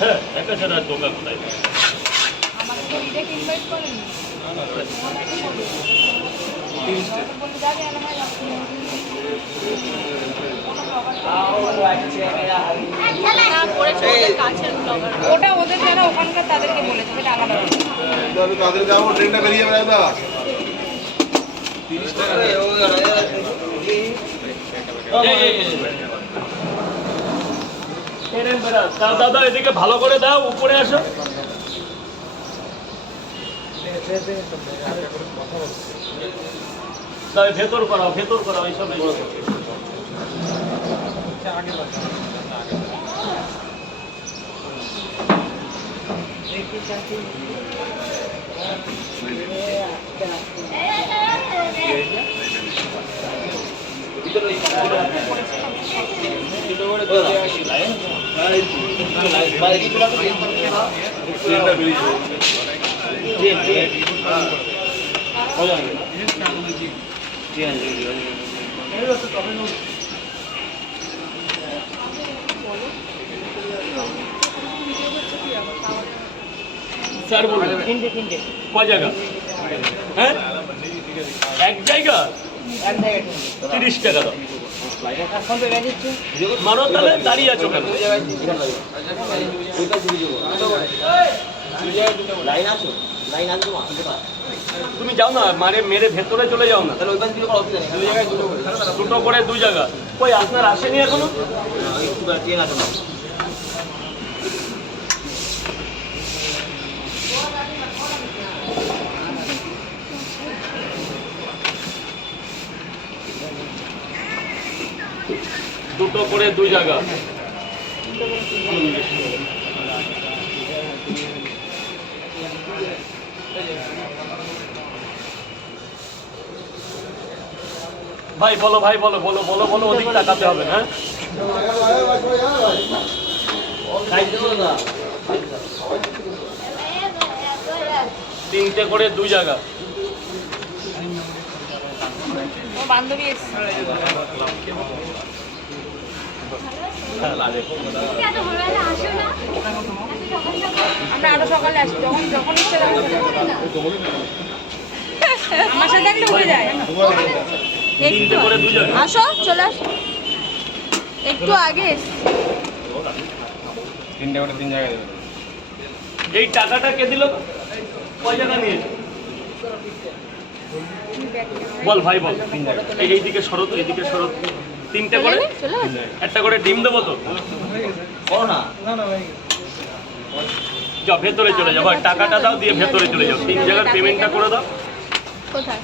হ্যাঁ একা ছাড়া আর দোকান কোথায়? আমাকে তো ডিরেক্ট ইনভাইট করেনি। ওটা ওদের যারা ওখানকার তাদেরকে বলেছে, সেটা আলাদা। তাদের যাবো ট্রেনটা বেরিয়ে যাবে দাদা। 30 টাকা দাদা এদিকে ভালো করে দাও, উপরে আসো। ভেতর করাও, ভেতর করাও, এইসব ট্রেনটা বেরিয়ে স্যার বলুন কয় জায়গা? হ্যাঁ এক জায়গা 30 টাকা দাও। মারো তাহলে, দাঁড়িয়ে আছো কেন? তুমি যাও না, মারে মেরে ভেতরে চলে যাও না। দুটো করে 2 জায়গা। কই আপনার আসেনি এখনো? দুটো করে 2 জায়গা। ভাই বলো, ভাই বলো, বলো বলো বলো, ওদিক তাকাতে হবে না। তিনটে করে 2 জায়গা। বান্ধবী এসছে। আমরা আরো সকালে আসি, যখন যখন ইচ্ছে আমার সাথে থাকলে উঠে যায়। তিনটে করে 2 জায়গা। আসো, চলে আসো, একটু আগে এসছি। 3 টাকা 3 জায়গায় দেবে। এই টাকাটা কে দিল? কয় জায়গা নিয়েছে বল ভাই বল। এইদিকে শরৎ, এইদিকে শরৎ। তিনটে করে, একটা করে ডিম দেবো তো? যাও ভেতরে চলে যাও, টাকাটা দাও, দিয়ে ভেতরে চলে যাও। 3 জায়গার পেমেন্টটা করে দাও। কোথায়?